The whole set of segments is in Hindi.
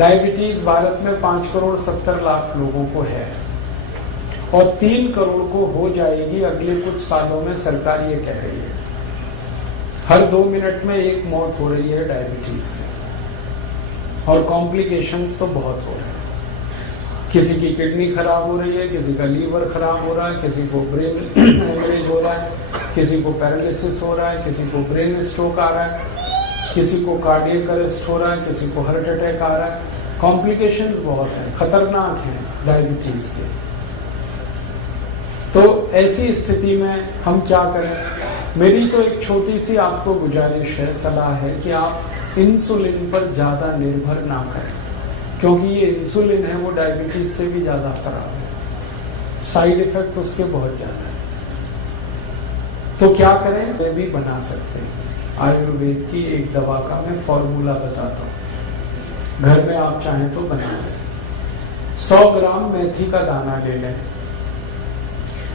डायबिटीज भारत में 5,70,00,000 लोगों को है और 3 करोड़ को हो जाएगी अगले कुछ सालों में, सरकार ये कह रही है। हर 2 मिनट में एक मौत हो रही है डायबिटीज से और कॉम्प्लिकेशंस तो बहुत हो रहे हैं। किसी की किडनी खराब हो रही है, किसी का लीवर खराब हो रहा है, किसी को ब्रेन हेमरेज हो रहा है, किसी को पैरालिसिस हो रहा है, किसी को ब्रेन स्ट्रोक आ रहा है, किसी को कार्डियक अरेस्ट हो रहा है, किसी को हार्ट अटैक आ रहा है। कॉम्प्लिकेशंस बहुत हैं, खतरनाक हैं डायबिटीज के। तो ऐसी स्थिति में हम क्या करें? मेरी तो एक छोटी सी आपको गुजारिश है, सलाह है कि आप इंसुलिन पर ज्यादा निर्भर ना करें, क्योंकि ये इंसुलिन है वो डायबिटीज से भी ज्यादा खराब है, साइड इफेक्ट उसके बहुत ज्यादा है। तो क्या करें? वे भी बना सकते हैं। आयुर्वेद की एक दवा का मैं फॉर्मूला बताता हूँ, घर में आप चाहें तो बना लें। 100 ग्राम मेथी का दाना ले लें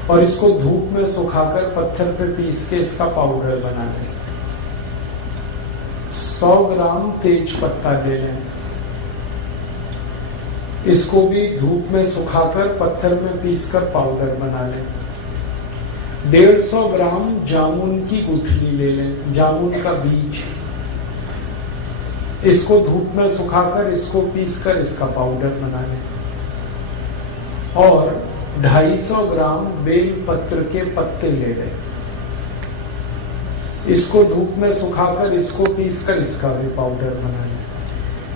और इसको धूप में सुखाकर पत्थर पे पीस के इसका पाउडर बना लें। 100 ग्राम तेज पत्ता ले लें, इसको भी धूप में सुखाकर पत्थर में पीसकर पाउडर बना लें। 150 ग्राम जामुन की गुठली ले लें, जामुन का बीज, इसको धूप में सुखाकर इसको पीसकर इसका पाउडर बना लें। और 250 ग्राम बेल पत्र के पत्ते ले लें, इसको धूप में सुखाकर इसको पीसकर इसका भी पाउडर बना लें।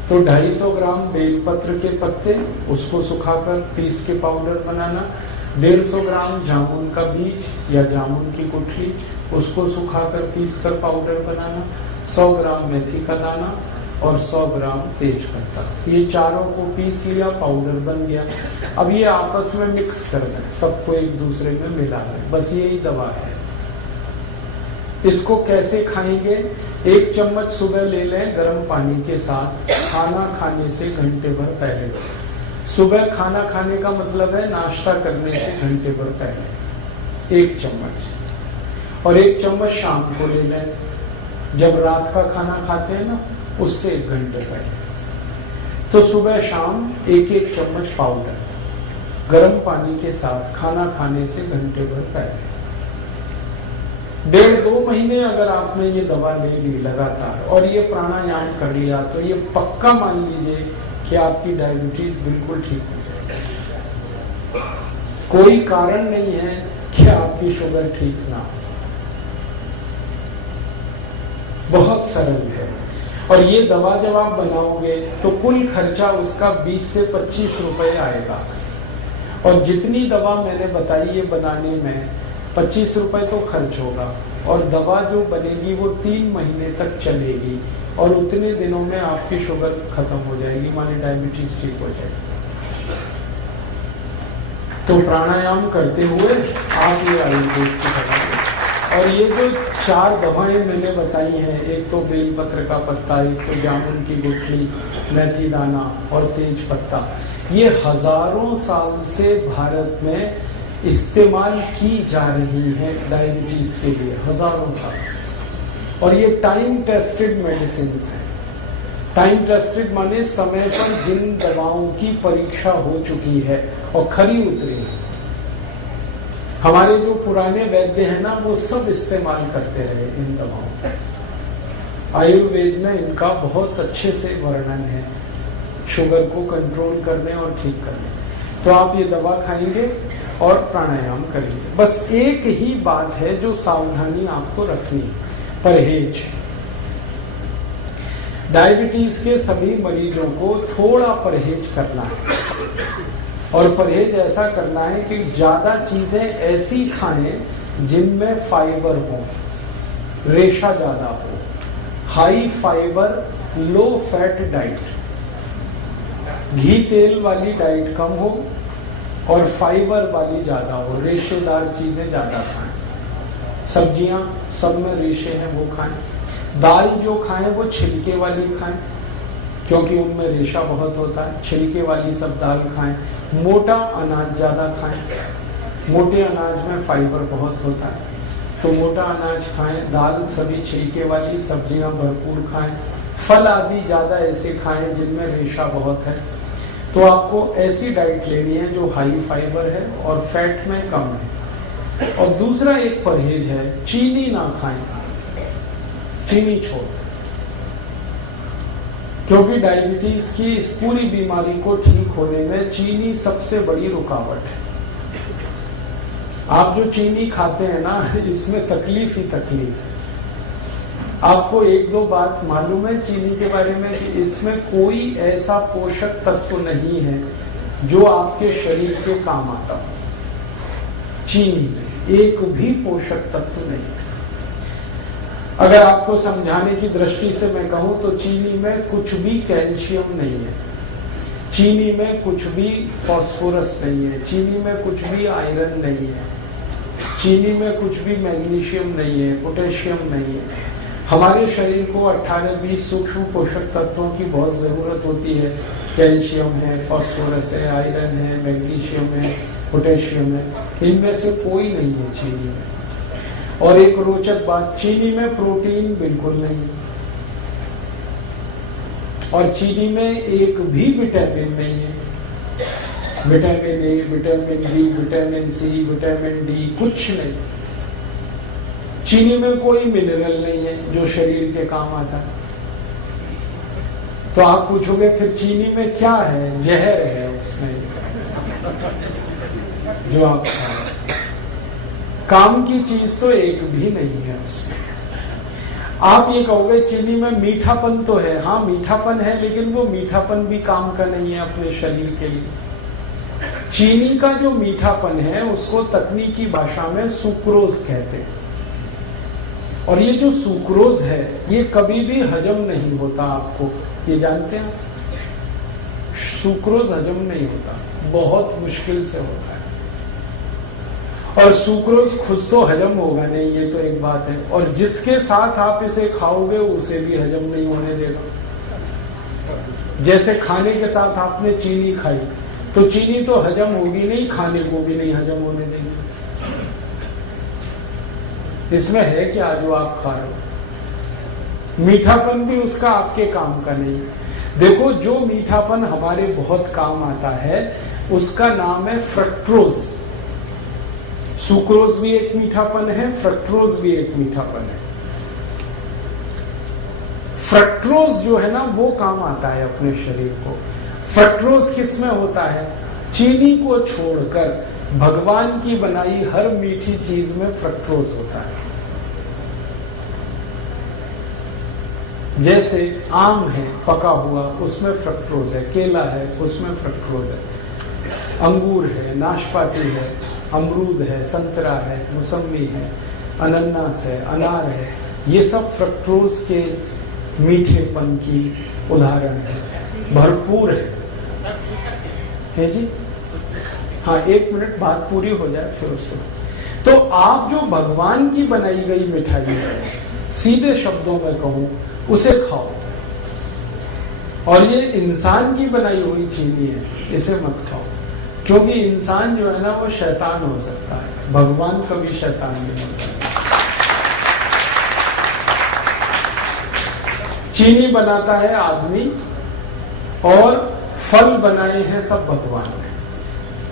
तो 250 ग्राम बेल पत्र के पत्ते, उसको सुखाकर पीस के पाउडर बनाना। 150 ग्राम जामुन का बीज या जामुन की गुठली, उसको सुखाकर पीसकर पाउडर बनाना। 100 ग्राम मेथी का दाना और 100 ग्राम तेज पत्ता, ये चारों को पीस लिया, पाउडर बन गया। अब ये आपस में मिक्स कर दें, सबको एक दूसरे में मिला दें, बस यही दवा है। इसको कैसे खाएंगे? 1 चम्मच सुबह ले लें गर्म पानी के साथ, खाना खाने से घंटे भर पहले। सुबह खाना खाने का मतलब है नाश्ता करने से घंटे भर पहले 1 चम्मच। और 1 चम्मच शाम को ले लें, जब रात का खाना खाते हैं ना, उससे 1 घंटे पहले। तो सुबह शाम 1-1 चम्मच पाउडर गर्म पानी के साथ खाना खाने से घंटे भर पहले। 1.5-2 महीने अगर आपने ये दवा ले ली लगातार और ये प्राणायाम कर लिया, तो ये पक्का मान लीजिए कि आपकी डायबिटीज बिल्कुल ठीक हो जाएगी। कोई कारण नहीं है कि आपकी शुगर ठीक ना हो, बहुत सरल है। और ये दवा जब आप बनाओगे तो कुल खर्चा उसका 20 से 25 रुपए आएगा। और जितनी दवा मैंने बताई ये बनाने में 25 रुपए तो खर्च होगा, और दवा जो बनेगी वो 3 महीने तक चलेगी, और उतने दिनों में आपकी शुगर खत्म हो जाएगी, माने डायबिटीज ठीक हो जाएगी। तो प्राणायाम करते हुए आप ये आयुर्वेद की दवा, और ये जो 4 दवाएं मैंने बताई हैं, एक तो बेलपत्र का पत्ता, एक तो जामुन की गुठली, मेथी दाना और तेज पत्ता, ये हजारों साल से भारत में इस्तेमाल की जा रही है डायबिटीज के लिए, हजारों साल से। और ये टाइम टेस्टेड मेडिसिन है। टाइम टेस्टेड माने समय पर जिन दवाओं की परीक्षा हो चुकी है और खरी उतरी है। हमारे जो पुराने वैद्य हैं ना, वो सब इस्तेमाल करते रहे इन दवाओं का। आयुर्वेद में इनका बहुत अच्छे से वर्णन है, शुगर को कंट्रोल करने और ठीक करने। तो आप ये दवा खाएंगे और प्राणायाम करेंगे। बस एक ही बात है जो सावधानी आपको रखनी है, परहेज। डायबिटीज के सभी मरीजों को थोड़ा परहेज करना है, और परहेज ऐसा करना है कि ज्यादा चीजें ऐसी खाएं जिनमें फाइबर हो, रेशा ज्यादा हो, high fibre low fat diet, घी तेल वाली डाइट कम हो और फाइबर वाली ज्यादा हो, रेशेदार चीजें ज्यादा खाएं। सब्जियां सब में रेशे हैं वो खाएं। दाल जो खाएं वो छिलके वाली खाएं, क्योंकि उनमें रेशा बहुत होता है। छिलके वाली सब दाल खाएं। मोटा अनाज ज्यादा खाएं, मोटे अनाज में फाइबर बहुत होता है, तो मोटा अनाज खाएं। दाल सभी छिलके वाली, सब्जियां भरपूर खाएं। फल आदि ज्यादा ऐसे खाएं जिनमें रेशा बहुत है। तो आपको ऐसी डाइट लेनी है जो हाई फाइबर है और फैट में कम है। और दूसरा एक परहेज है, चीनी ना खाएं, चीनी छोड़, क्योंकि डायबिटीज की इस पूरी बीमारी को ठीक होने में चीनी सबसे बड़ी रुकावट है। आप जो चीनी खाते हैं ना, इसमें तकलीफ ही तकलीफ है। आपको एक दो बात मालूम है चीनी के बारे में कि इसमें कोई ऐसा पोषक तत्व नहीं है जो आपके शरीर के काम आता हो। चीनी में एक भी पोषक तत्व नहीं। अगर आपको समझाने की दृष्टि से मैं कहूं तो चीनी में कुछ भी कैल्शियम नहीं है, चीनी में कुछ भी फास्फोरस नहीं है, चीनी में कुछ भी आयरन नहीं है, चीनी में कुछ भी मैग्नीशियम नहीं है, पोटेशियम नहीं है। हमारे शरीर को 18-20 सूक्ष्म पोषक तत्वों की बहुत जरूरत होती है। कैल्शियम है, फास्फोरस है, आयरन है, मैग्नीशियम है, पोटेशियम है, इनमें से कोई नहीं है चीनी में। और एक रोचक बात, चीनी में प्रोटीन बिल्कुल नहीं, और चीनी में एक भी विटामिन नहीं है। Vitamin A, vitamin B, vitamin C, vitamin D, कुछ नहीं। चीनी में कोई मिनरल नहीं है जो शरीर के काम आता है। तो आप पूछोगे फिर चीनी में क्या है? जहर है उसमें जो आप खाएं। काम की चीज तो एक भी नहीं है उसमें। आप ये कहोगे चीनी में मीठापन तो है, हाँ मीठापन है, लेकिन वो मीठापन भी काम का नहीं है अपने शरीर के लिए। चीनी का जो मीठापन है उसको तकनीकी भाषा में सुक्रोज कहते हैं। और ये जो सुक्रोज है ये कभी भी हजम नहीं होता, आपको ये जानते हैं? सुक्रोज हजम नहीं होता, बहुत मुश्किल से होता है। और सुक्रोज खुद तो हजम होगा नहीं, ये तो एक बात है, और जिसके साथ आप इसे खाओगे उसे भी हजम नहीं होने देगा। जैसे खाने के साथ आपने चीनी खाई तो चीनी तो हजम होगी नहीं, खाने को भी नहीं हजम होने देगी। इसमें है क्या जो आप खा रहे हो? मीठापन भी उसका आपके काम का नहीं। देखो, जो मीठापन हमारे बहुत काम आता है उसका नाम है फ्रक्टोज। सुक्रोज भी एक मीठापन है, फ्रक्टोज भी एक मीठापन है। फ्रक्टोज जो है ना वो काम आता है अपने शरीर को। फ्रक्टोज किस में होता है? चीनी को छोड़कर भगवान की बनाई हर मीठी चीज में फ्रक्टोज होता है। जैसे आम है पका हुआ, उसमें फ्रक्टोज है, केला है उसमें फ्रक्टोज है, अंगूर है, नाशपाती है, अमरूद है, संतरा है, मौसमी है, अनानास है, अनार है, ये सब फ्रक्टोज के मीठेपन की उदाहरण है, भरपूर है जी। हाँ, 1 मिनट बात पूरी हो जाए फिर उसको। तो आप जो भगवान की बनाई गई मिठाई है, सीधे शब्दों में कहूं, उसे खाओ। और ये इंसान की बनाई हुई चीनी है, इसे मत खाओ, क्योंकि इंसान जो है ना वो शैतान हो सकता है, भगवान कभी शैतान नहीं होता। चीनी बनाता है आदमी और फल बनाए हैं सब भगवान ने।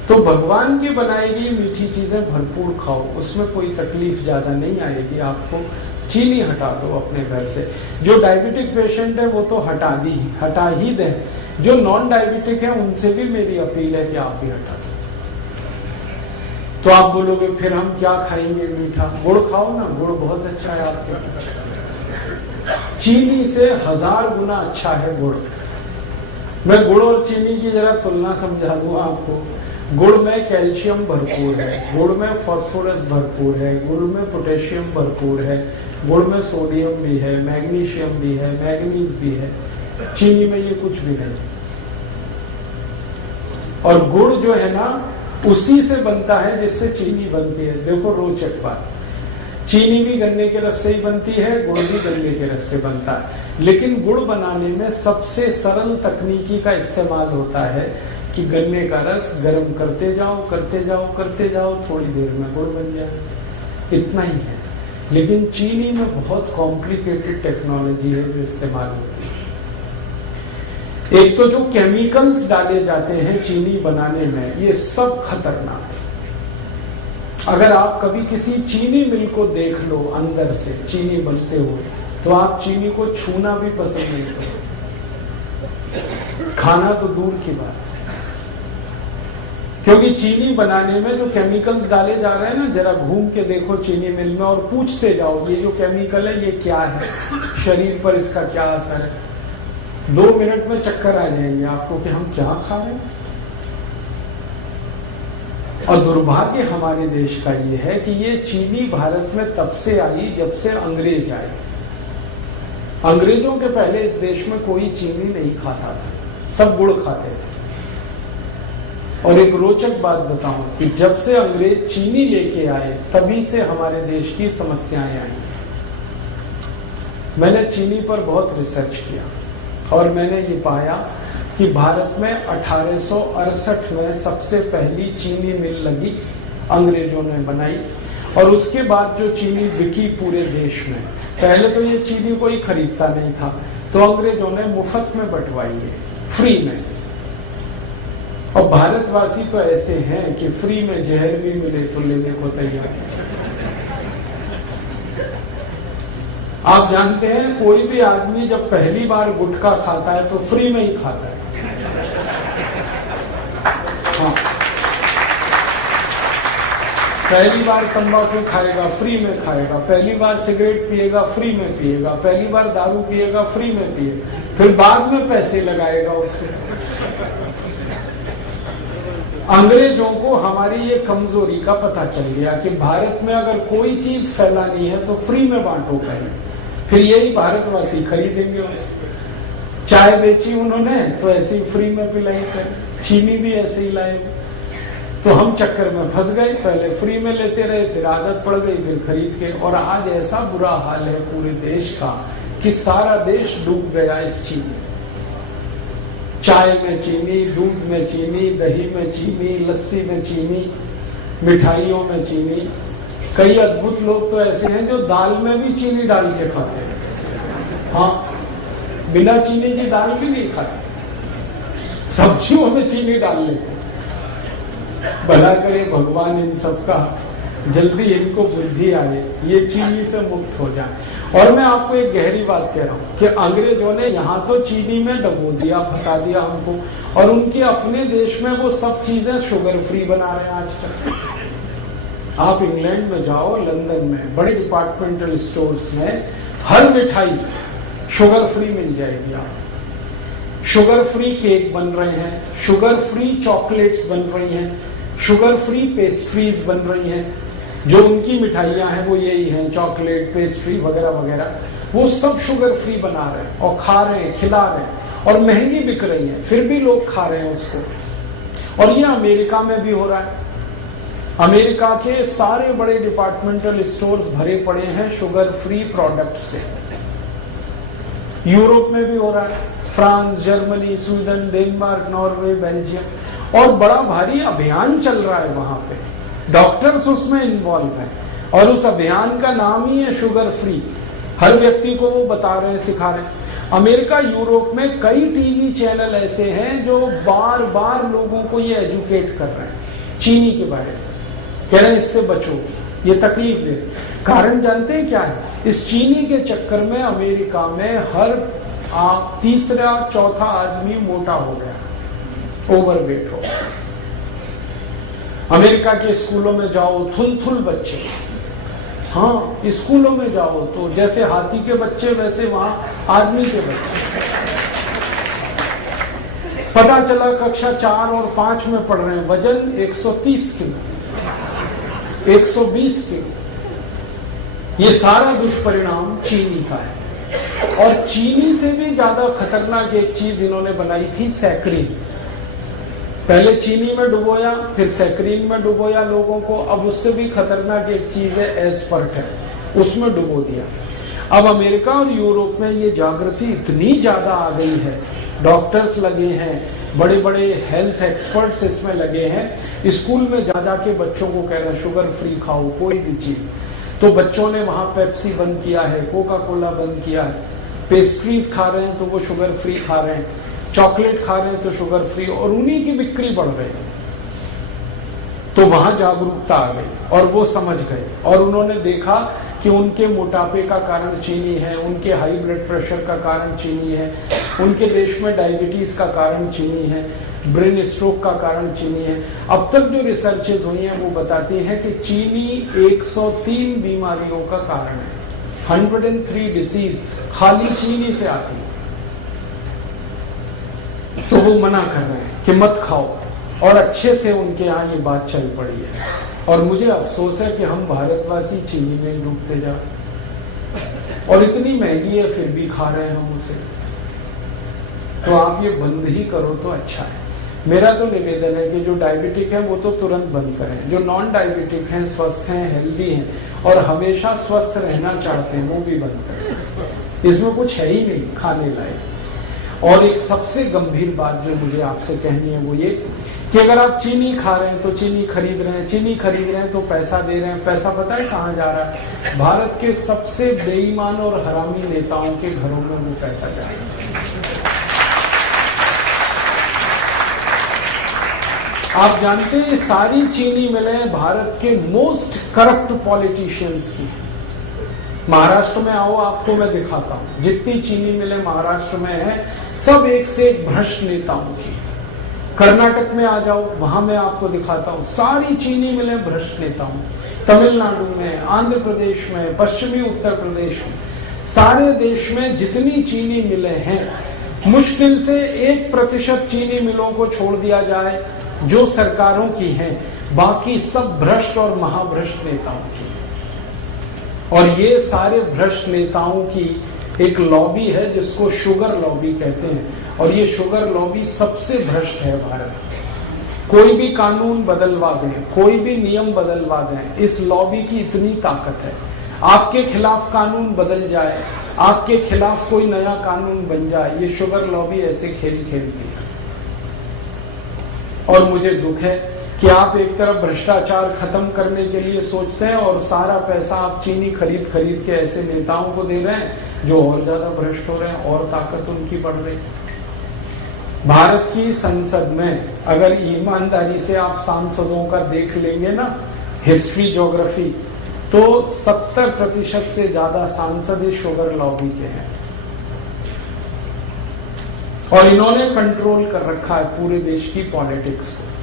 तो भगवान की बनाई गई मीठी चीजें भरपूर खाओ, उसमें कोई तकलीफ ज्यादा नहीं आएगी आपको। चीनी हटा दो अपने घर से। जो डायबिटिक पेशेंट है वो तो हटा ही दें। जो नॉन डायबिटिक है उनसे भी मेरी अपील है कि आप भी हटा दो। तो आप बोलोगे फिर हम क्या खाएंगे मीठा? गुड़ खाओ ना, गुड़ बहुत अच्छा है आपके। चीनी से 1000 गुना अच्छा है गुड़। मैं गुड़ और चीनी की जरा तुलना समझा दूं आपको। गुड़ में कैल्शियम भरपूर है, गुड़ में फास्फोरस भरपूर है, गुड़ में पोटेशियम भरपूर है, गुड़ में सोडियम भी है, मैग्नीशियम भी है, मैग्नीज भी है। चीनी में ये कुछ भी नहीं। और गुड़ जो है ना उसी से बनता है जिससे चीनी बनती है। देखो रोचक बात, चीनी भी गन्ने के रस से ही बनती है, गुड़ भी गन्ने के रस से बनता है। लेकिन गुड़ बनाने में सबसे सरल तकनीकी का इस्तेमाल होता है कि गन्ने का रस गर्म करते जाओ करते जाओ करते जाओ, थोड़ी देर में गुड़ बन जाए, इतना ही है। लेकिन चीनी में बहुत कॉम्प्लिकेटेड टेक्नोलॉजी है जो इस्तेमाल होती है। एक तो जो केमिकल्स डाले जाते हैं चीनी बनाने में, ये सब खतरनाक है। अगर आप कभी किसी चीनी मिल को देख लो अंदर से चीनी बनते हुए, तो आप चीनी को छूना भी पसंद नहीं करोगे, खाना तो दूर की बात है। क्योंकि चीनी बनाने में जो केमिकल्स डाले जा रहे हैं ना, जरा घूम के देखो चीनी मिल में और पूछते जाओ ये जो केमिकल है ये क्या है, शरीर पर इसका क्या असर है। 2 मिनट में चक्कर आ जाएंगे आपको कि हम क्या खा रहे हैं। और दुर्भाग्य हमारे देश का ये है कि ये चीनी भारत में तब से आई जब से अंग्रेज आए। अंग्रेजों के पहले इस देश में कोई चीनी नहीं खाता था, सब गुड़ खाते थे। और एक रोचक बात बताऊं कि जब से अंग्रेज चीनी लेके आए तभी से हमारे देश की समस्याएं आई। मैंने चीनी पर बहुत रिसर्च किया और मैंने ये पाया कि भारत में 1868 में सबसे पहली चीनी मिल लगी, अंग्रेजों ने बनाई। और उसके बाद जो चीनी बिकी पूरे देश में, पहले तो ये चीनी कोई खरीदता नहीं था, तो अंग्रेजों ने मुफ्त में बंटवाई है, फ्री में। और भारतवासी तो ऐसे हैं कि फ्री में जहर भी मिले तो लेने को तैयार। आप जानते हैं कोई भी आदमी जब पहली बार गुटखा खाता है तो फ्री में ही खाता है। हाँ, पहली बार तंबाकू खाएगा फ्री में खाएगा, पहली बार सिगरेट पिएगा फ्री में पिएगा, पहली बार दारू पिएगा फ्री में पिएगा, फिर बाद में पैसे लगाएगा उससे। अंग्रेजों को हमारी ये कमजोरी का पता चल गया कि भारत में अगर कोई चीज फैलानी है तो फ्री में बांटो पहले, फिर यही भारतवासी खरीदेंगे उसको। चाय बेची उन्होंने तो ऐसे ही फ्री में पिलाई, चीनी भी ऐसे ही लाए। तो हम चक्कर में फंस गए, पहले फ्री में लेते रहे, फिर आदत पड़ गई, फिर खरीद के। और आज ऐसा बुरा हाल है पूरे देश का कि सारा देश डूब गया इस चीनी। चाय में चीनी, दूध में चीनी, दही में चीनी, लस्सी में चीनी, मिठाइयों में चीनी। कई अद्भुत लोग तो ऐसे हैं जो दाल में भी चीनी डाल के खाते हैं। हाँ, बिना चीनी की दाल भी नहीं खाते, सब्जियों में चीनी डाल लेते। भला करे भगवान इन सबका, जल्दी इनको बुद्धि आए, ये चीनी से मुक्त हो जाए। और मैं आपको एक गहरी बात कह रहा हूं कि अंग्रेजों ने यहाँ तो चीनी में डबो दिया, फंसा दिया हमको, और उनके अपने देश में वो सब चीजें शुगर फ्री बना रहे हैं आजकल। आप इंग्लैंड में जाओ, लंदन में बड़े डिपार्टमेंटल स्टोर्स में हर मिठाई शुगर फ्री मिल जाएगी। आप शुगर फ्री केक बन रहे हैं, शुगर फ्री चॉकलेट्स बन रही हैं, शुगर फ्री पेस्ट्रीज बन रही हैं। जो उनकी मिठाइयां हैं वो यही हैं, चॉकलेट, पेस्ट्री वगैरह वगैरह, वो सब शुगर फ्री बना रहे हैं और खा रहे हैं, खिला रहे हैं, और महंगी बिक रही है, फिर भी लोग खा रहे हैं उसको। और ये अमेरिका में भी हो रहा है। अमेरिका के सारे बड़े डिपार्टमेंटल स्टोर्स भरे पड़े हैं शुगर फ्री प्रोडक्ट से। यूरोप में भी हो रहा है, France, Germany, Sweden, Denmark, Norway, Belgium, और बड़ा भारी अभियान चल रहा है वहां पे। डॉक्टर्स उसमें इन्वॉल्व हैं और उस अभियान का नाम ही है शुगर फ्री। हर व्यक्ति को वो बता रहे हैं, सिखा रहे हैं। अमेरिका, यूरोप में कई टीवी चैनल ऐसे हैं जो बार बार लोगों को ये एजुकेट कर रहे हैं चीनी के बारे में, कह रहे हैं इससे बचो, ये तकलीफ दे। कारण जानते हैं क्या है? इस चीनी के चक्कर में अमेरिका में हर तीसरा चौथा आदमी मोटा हो गया, ओवरवेट हो गया। अमेरिका के स्कूलों में जाओ, थुल बच्चे। हाँ, स्कूलों में जाओ तो जैसे हाथी के बच्चे वैसे वहां आदमी के बच्चे। पता चला कक्षा 4 और 5 में पढ़ रहे हैं, वजन 130 किलो, 120 किलो। ये सारा दुष्परिणाम चीनी का है। और चीनी से भी ज्यादा खतरनाक एक चीज इन्होंने बनाई थी, सैकरीन। पहले चीनी में डुबोया, फिर सैकरीन में डुबोया लोगों को। अब उससे भी खतरनाक एक चीज है एस्पर्टेम, उसमें डुबो दिया। अब अमेरिका और यूरोप में ये जागृति इतनी ज्यादा आ गई है, डॉक्टर्स लगे हैं, बड़े बड़े हेल्थ एक्सपर्ट्स इसमें लगे हैं। स्कूल में जा जाके बच्चों को कह रहे हैं शुगर फ्री खाओ कोई भी चीज। तो बच्चों ने वहां पेप्सी बंद किया है, कोका कोला बंद किया है, पेस्ट्रीज खा रहे हैं तो वो शुगर फ्री खा रहे हैं, चॉकलेट खा रहे हैं तो शुगर फ्री, और उन्हीं की बिक्री बढ़ रही है। तो वहां जागरूकता आ गई और वो समझ गए, और उन्होंने देखा कि उनके मोटापे का कारण चीनी है, उनके हाई ब्लड प्रेशर का कारण चीनी है, उनके देश में डायबिटीज का कारण चीनी है, ब्रेन स्ट्रोक का कारण चीनी है। अब तक जो रिसर्चेज हुई हैं वो बताती हैं कि चीनी 103 बीमारियों का कारण है। 103 डिसीज खाली चीनी से आती है। तो वो मना कर रहे हैं कि मत खाओ, और अच्छे से उनके यहाँ ये बात चल पड़ी है। और मुझे अफसोस है कि हम भारतवासी चीनी में डूबते जा, और इतनी महंगी है फिर भी खा रहे हैं हम उसे। तो आप ये बंद ही करो तो अच्छा है। मेरा तो निवेदन है कि जो डायबिटिक है वो तो तुरंत बंद करें, जो नॉन डायबिटिक हैं, स्वस्थ हैं, हेल्दी हैं और हमेशा स्वस्थ रहना चाहते हैं, वो भी बंद करें। इसमें कुछ है ही नहीं खाने लायक। और एक सबसे गंभीर बात जो मुझे आपसे कहनी है वो ये कि अगर आप चीनी खा रहे हैं तो चीनी खरीद रहे हैं, चीनी खरीद रहे हैं तो पैसा दे रहे हैं। पैसा पता है कहाँ जा रहा है? भारत के सबसे बेईमान और हरामी नेताओं के घरों में वो पैसा जा रहा है। आप जानते हैं सारी चीनी मिलें भारत के मोस्ट करप्ट पॉलिटिशियंस की। महाराष्ट्र में आओ, आपको मैं दिखाता हूं, जितनी चीनी मिलें महाराष्ट्र में है सब एक से एक भ्रष्ट नेताओं की। कर्नाटक में आ जाओ, वहां मैं आपको दिखाता हूं, सारी चीनी मिलें भ्रष्ट नेताओं। तमिलनाडु में, आंध्र प्रदेश में, पश्चिमी उत्तर प्रदेश में, सारे देश में जितनी चीनी मिलें हैं, मुश्किल से 1% चीनी मिलों को छोड़ दिया जाए जो सरकारों की हैं, बाकी सब भ्रष्ट और महाभ्रष्ट नेताओं की। और ये सारे भ्रष्ट नेताओं की एक लॉबी है जिसको शुगर लॉबी कहते हैं, और ये शुगर लॉबी सबसे भ्रष्ट है भारत। कोई भी कानून बदलवा दें, कोई भी नियम बदलवा दें, इस लॉबी की इतनी ताकत है। आपके खिलाफ कानून बदल जाए, आपके खिलाफ कोई नया कानून बन जाए, ये शुगर लॉबी ऐसे खेल खेलती है। और मुझे दुख है कि आप एक तरफ भ्रष्टाचार खत्म करने के लिए सोचते हैं और सारा पैसा आप चीनी खरीद खरीद के ऐसे नेताओं को दे रहे हैं जो और ज्यादा भ्रष्ट हो रहे हैं और ताकत उनकी बढ़ रही है। भारत की संसद में अगर ईमानदारी से आप सांसदों का देख लेंगे ना, हिस्ट्री ज्योग्राफी, तो 70% से ज्यादा सांसद इस शुगर लॉबी के हैं। और इन्होंने कंट्रोल कर रखा है पूरे देश की पॉलिटिक्स को।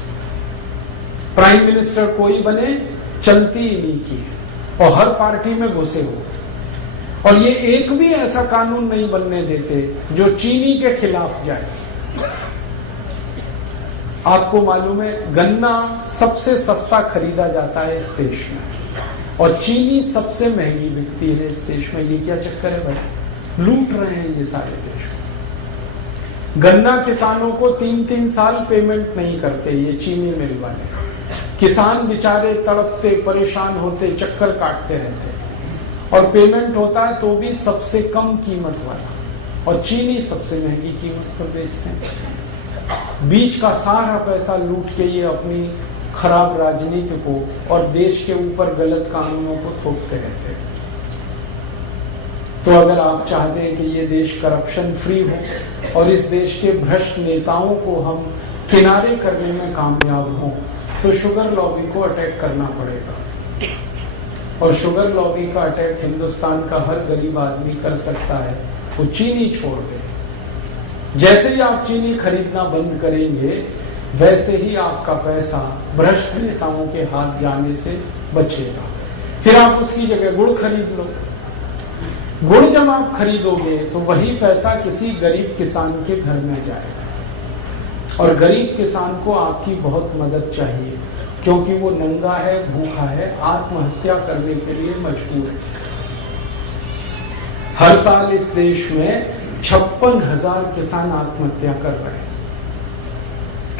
प्राइम मिनिस्टर कोई बने, चलती इन्हीं की है, और हर पार्टी में घुसे हो। और ये एक भी ऐसा कानून नहीं बनने देते जो चीनी के खिलाफ जाए। आपको मालूम है गन्ना सबसे सस्ता खरीदा जाता है इस देश में, और चीनी सबसे महंगी बिकती है इस देश में। ये क्या चक्कर है भाई? लूट रहे हैं ये सारे देश। गन्ना किसानों को 3-3 साल पेमेंट नहीं करते ये चीनी मिल वाले। किसान बेचारे तड़पते, परेशान होते, चक्कर काटते रहते, और पेमेंट होता है तो भी सबसे कम कीमत वाला, और चीनी सबसे महंगी कीमत पर बेचते हैं। बीच का सारा पैसा लूट के ये अपनी खराब राजनीति को और देश के ऊपर गलत कानूनों को थोपते रहते हैं। तो अगर आप चाहते हैं कि ये देश करप्शन फ्री हो और इस देश के भ्रष्ट नेताओं को हम किनारे करने में कामयाब हों, तो शुगर लॉबी को अटैक करना पड़ेगा। और शुगर लॉबी का अटैक हिंदुस्तान का हर गरीब आदमी कर सकता है। वो चीनी छोड़ दे। जैसे ही आप चीनी खरीदना बंद करेंगे, वैसे ही आपका पैसा भ्रष्ट नेताओं के हाथ जाने से बचेगा। फिर आप उसकी जगह गुड़ खरीद लो। गुड़ जब आप खरीदोगे तो वही पैसा किसी गरीब किसान के घर में जाएगा, और गरीब किसान को आपकी बहुत मदद चाहिए, क्योंकि वो नंगा है, भूखा है, आत्महत्या करने के लिए मजबूर है। हर साल इस देश में 56,000 किसान आत्महत्या कर रहे हैं।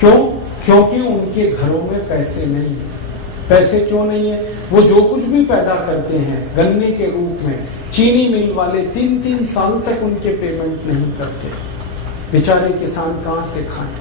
क्यों? क्योंकि उनके घरों में पैसे नहीं है। पैसे क्यों नहीं है? वो जो कुछ भी पैदा करते हैं गन्ने के रूप में, चीनी मिल वाले 3-3 साल तक उनके पेमेंट नहीं करते। बेचारे किसान कहां से खाएं?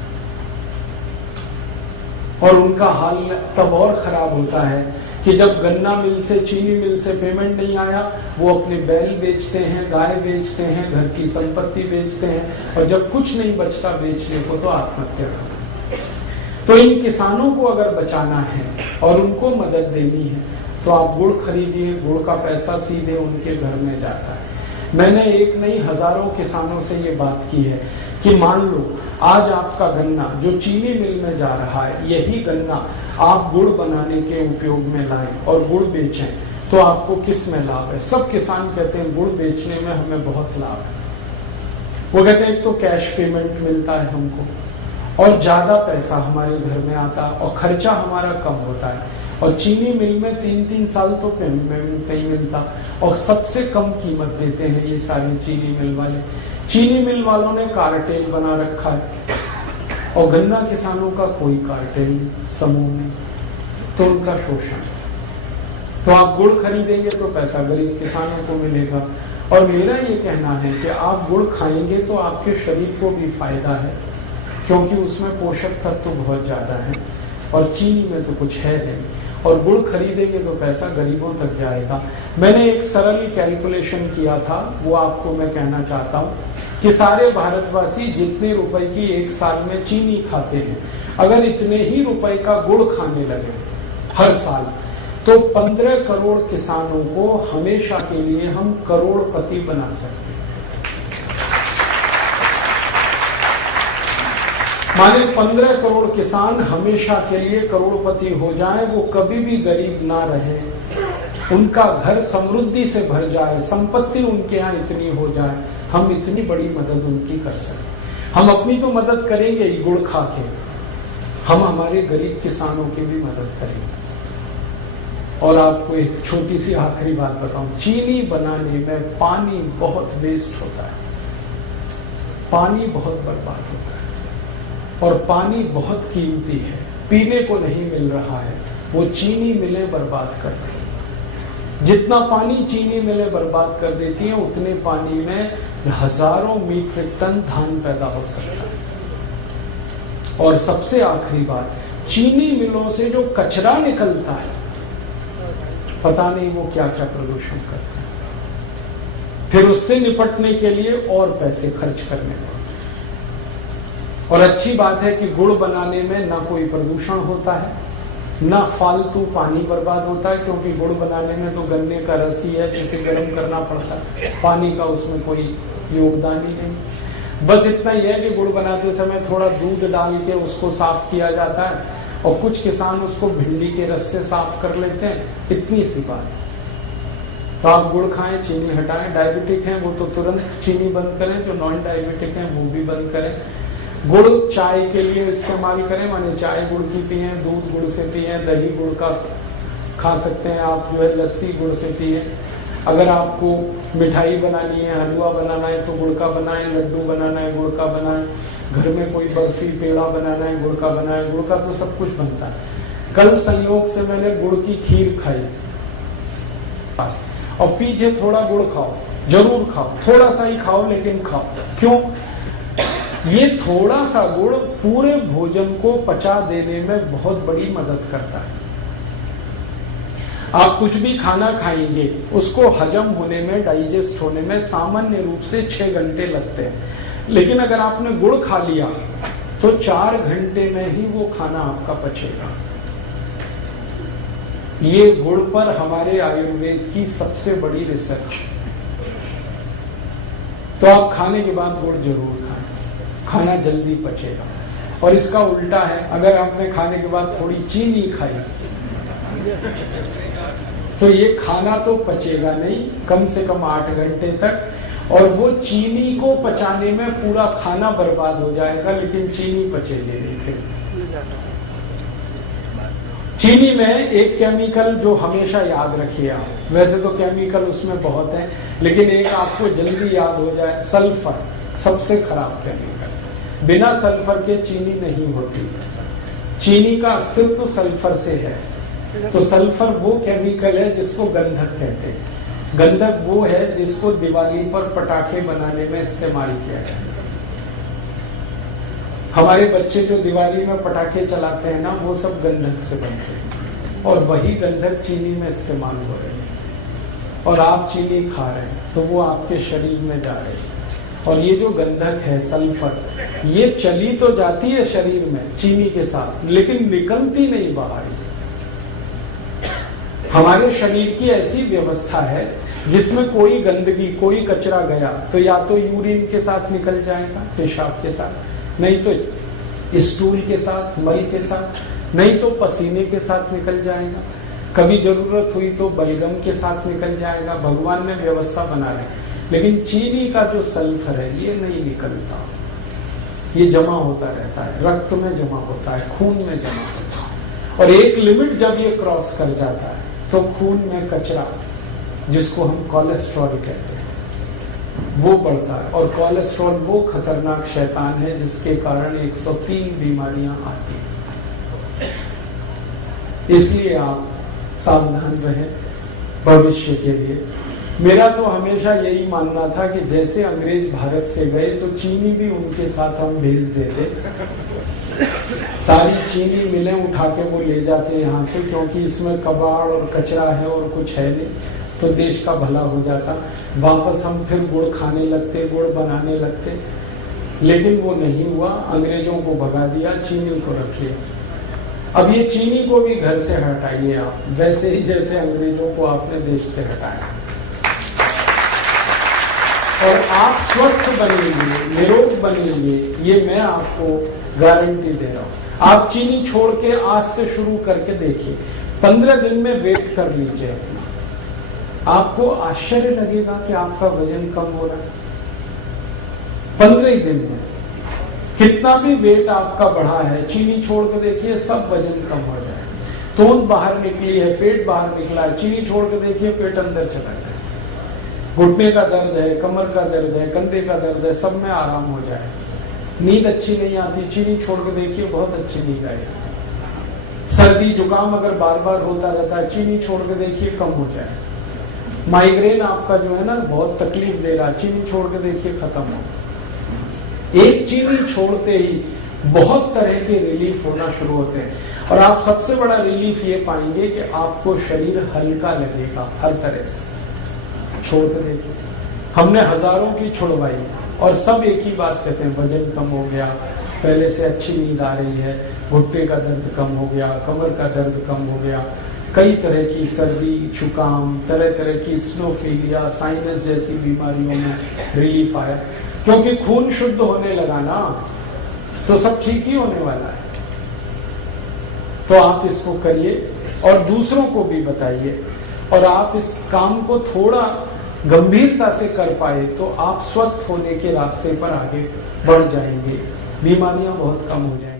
और उनका हाल तब और खराब होता है कि जब गन्ना मिल से, चीनी मिल से पेमेंट नहीं आया, वो अपने बैल बेचते हैं, गाय बेचते हैं, घर की संपत्ति बेचते हैं, और जब कुछ नहीं बचता बेचने को तो आत्महत्या करते हैं। तो इन किसानों को अगर बचाना है और उनको मदद देनी है तो आप गुड़ खरीदिए, गुड़ का पैसा सीधे उनके घर में जाता है। मैंने एक नहीं हजारों किसानों से ये बात की है कि मान लो आज आपका गन्ना जो चीनी मिल में जा रहा है, यही गन्ना आप गुड़ बनाने के उपयोग में लाएं और गुड़ बेचें, तो आपको किस में लाभ है? सब किसान कहते हैं गुड़ बेचने में हमें बहुत लाभ है। वो कहते हैं एक तो कैश पेमेंट मिलता है हमको और ज्यादा पैसा हमारे घर में आता है और खर्चा हमारा कम होता है, और चीनी मिल में 3-3 साल तो पेमेंट नहीं मिलता और सबसे कम कीमत देते हैं ये सारे चीनी मिल वाले। चीनी मिल वालों ने कार्टेल बना रखा है और गन्ना किसानों का कोई कार्टेल समूह नहीं, तो उनका शोषण। तो आप गुड़ खरीदेंगे तो पैसा गरीब किसानों को मिलेगा। और मेरा ये कहना है कि आप गुड़ खाएंगे तो आपके शरीर को भी फायदा है, क्योंकि उसमें पोषक तत्व तो बहुत ज्यादा है और चीनी में तो कुछ है नहीं, और गुड़ खरीदेंगे तो पैसा गरीबों तक जाएगा। मैंने एक सरल कैलकुलेशन किया था, वो आपको मैं कहना चाहता हूँ कि सारे भारतवासी जितने रुपए की एक साल में चीनी खाते हैं, अगर इतने ही रुपए का गुड़ खाने लगे हर साल, तो 15 करोड़ किसानों को हमेशा के लिए हम करोड़पति बना सकते हैं। माने 15 करोड़ किसान हमेशा के लिए करोड़पति हो जाएं, वो कभी भी गरीब ना रहे, उनका घर समृद्धि से भर जाए, संपत्ति उनके यहाँ इतनी हो जाए, हम इतनी बड़ी मदद उनकी कर सकते। हम अपनी तो मदद करेंगे ही गुड़ खा के, हम हमारे गरीब किसानों की भी मदद करेंगे। और आपको एक छोटी सी आखिरी बात बताऊं, चीनी बनाने में पानी बहुत वेस्ट होता है, पानी बहुत बर्बाद होता है और पानी बहुत कीमती है, पीने को नहीं मिल रहा है, वो चीनी मिलें बर्बाद कर रही है। जितना पानी चीनी मिलें बर्बाद कर देती हैं, उतने पानी में हजारों मीट्रिक टन धान पैदा हो सकता है। और सबसे आखिरी बात, चीनी मिलों से जो कचरा निकलता है, पता नहीं वो क्या क्या प्रदूषण करता है, फिर उससे निपटने के लिए और पैसे खर्च करने पड़ते। और अच्छी बात है कि गुड़ बनाने में ना कोई प्रदूषण होता है, ना फालतू पानी बर्बाद होता है, क्योंकि गुड़ बनाने में तो गन्ने का रस ही है जिसे गर्म करना पड़ता है, पानी का उसमें कोई योगदान ही नहीं। बस इतना ही है कि गुड़ बनाते समय थोड़ा दूध डाल के उसको साफ किया जाता है और कुछ किसान उसको भिंडी के रस से साफ कर लेते हैं, इतनी सी बात। तो आप गुड़ खाएं, चीनी हटाएं। डायबिटिक हैं वो तो तुरंत चीनी बंद करें, जो नॉन डायबिटिक हैं वो भी बंद करें। गुड़ चाय के लिए इस्तेमाल करें, माने चाय गुड़ की पिए, दूध गुड़ से पिए, दही गुड़ का खा सकते हैं आप, जो है लस्सी गुड़ से पिए। अगर आपको मिठाई बनानी है, हलवा बनाना है तो गुड़ का बनाएं, लड्डू बनाना है गुड़ का बनाएं, घर में कोई बर्फी पेड़ा बनाना है गुड़ का बनाएं, गुड़ का तो सब कुछ बनता है। कल संयोग से मैंने गुड़ की खीर खाई, और पीछे थोड़ा गुड़ खाओ, जरूर खाओ, थोड़ा सा ही खाओ लेकिन खाओ। क्यों? ये थोड़ा सा गुड़ पूरे भोजन को पचा देने में बहुत बड़ी मदद करता है। आप कुछ भी खाना खाएंगे, उसको हजम होने में, डाइजेस्ट होने में सामान्य रूप से 6 घंटे लगते हैं, लेकिन अगर आपने गुड़ खा लिया तो 4 घंटे में ही वो खाना आपका पचेगा। ये गुड़ पर हमारे आयुर्वेद की सबसे बड़ी रिसर्च। तो आप खाने के बाद गुड़ जरूर खाएं, खाना जल्दी पचेगा। और इसका उल्टा है, अगर आपने खाने के बाद थोड़ी चीनी खाई तो ये खाना तो पचेगा नहीं कम से कम 8 घंटे तक, और वो चीनी को पचाने में पूरा खाना बर्बाद हो जाएगा, लेकिन चीनी पचेगी नहीं। फिर चीनी में एक केमिकल जो हमेशा याद रखिए आप, वैसे तो केमिकल उसमें बहुत है, लेकिन एक आपको जल्दी याद हो जाए, सल्फर सबसे खराब केमिकल। बिना सल्फर के चीनी नहीं होती, चीनी का अस्तित्व सल्फर से है। तो सल्फर वो केमिकल है जिसको गंधक कहते हैं। गंधक वो है जिसको दिवाली पर पटाखे बनाने में इस्तेमाल किया जाता है। हमारे बच्चे जो दिवाली में पटाखे चलाते हैं ना, वो सब गंधक से बनते हैं। और वही गंधक चीनी में इस्तेमाल हो रही है, और आप चीनी खा रहे हैं तो वो आपके शरीर में जा रही है। और ये जो गंधक है सल्फर, ये चली तो जाती है शरीर में चीनी के साथ, लेकिन निकलती नहीं बाहर। हमारे शरीर की ऐसी व्यवस्था है जिसमें कोई गंदगी, कोई कचरा गया तो या तो यूरिन के साथ निकल जाएगा, पेशाब के साथ, नहीं तो स्टूल के साथ, मल के साथ, नहीं तो पसीने के साथ निकल जाएगा, कभी जरूरत हुई तो बलगम के साथ निकल जाएगा। भगवान ने व्यवस्था बना ली। लेकिन चीनी का जो सल्फर है ये नहीं निकलता, ये जमा होता रहता है, रक्त में जमा होता है, खून में जमा होता है, और एक लिमिट जब ये क्रॉस कर जाता है तो खून में कचरा, जिसको हम कोलेस्ट्रॉल कहते हैं, वो बढ़ता है। और कोलेस्ट्रॉल वो खतरनाक शैतान है जिसके कारण 103 बीमारियां आती हैं। इसलिए आप सावधान रहें भविष्य के लिए। मेरा तो हमेशा यही मानना था कि जैसे अंग्रेज भारत से गए तो चीनी भी उनके साथ हम भेज देते, सारी चीनी मिलें उठा के वो ले जाते यहाँ से, क्योंकि इसमें कबाड़ और कचरा है और कुछ है नहीं, तो देश का भला हो जाता। वापस हम फिर गुड़ खाने लगते, गुड़ बनाने लगते, लेकिन वो नहीं हुआ। अंग्रेजों को भगा दिया, चीनी को रख लिया। अब ये चीनी को भी घर से हटाइए आप, वैसे ही जैसे अंग्रेजों को आपने देश से हटाया, और आप स्वस्थ बनेंगे, निरोग बनेंगे, ये मैं आपको गारंटी दे रहा हूं। आप चीनी छोड़ के आज से शुरू करके देखिए, 15 दिन में वेट कर लीजिए अपना, आपको आश्चर्य लगेगा कि आपका वजन कम हो रहा है 15 ही दिन में। कितना भी वेट आपका बढ़ा है, चीनी छोड़ के देखिए, सब वजन कम हो जाए। तोंद बाहर निकली है, पेट बाहर निकला है, चीनी छोड़ के देखिए, पेट अंदर चला जाए। घुटने का दर्द है, कमर का दर्द है, कंधे का दर्द है, सब में आराम हो जाए। नींद अच्छी नहीं आती, चीनी छोड़ के देखिए, बहुत अच्छी नींद आएगी। सर्दी जुकाम अगर बार बार होता रहता है, चीनी छोड़ के देखिए, कम हो जाए। माइग्रेन आपका जो है ना बहुत तकलीफ दे रहा है, चीनी छोड़ के देखिए, खत्म हो। एक चीनी छोड़ते ही बहुत तरह के रिलीफ होना शुरू होते हैं, और आप सबसे बड़ा रिलीफ ये पाएंगे कि आपको शरीर हल्का लगेगा हर तरह से। छोड़ के देखिए, हमने हजारों की छुड़वाई और सब एक ही बात कहते हैं, वजन कम हो गया, पहले से अच्छी नींद आ रही है, घुटने का दर्द कम हो गया, कमर का दर्द कम हो गया, कई तरह की सर्दी जुकाम, तरह तरह की स्नोफीलिया, साइनस जैसी बीमारियों में रिलीफ आया, क्योंकि खून शुद्ध होने लगा ना, तो सब ठीक ही होने वाला है। तो आप इसको करिए और दूसरों को भी बताइए, और आप इस काम को थोड़ा गंभीरता से कर पाए तो आप स्वस्थ होने के रास्ते पर आगे बढ़ जाएंगे, बीमारियां बहुत कम हो जाएंगी।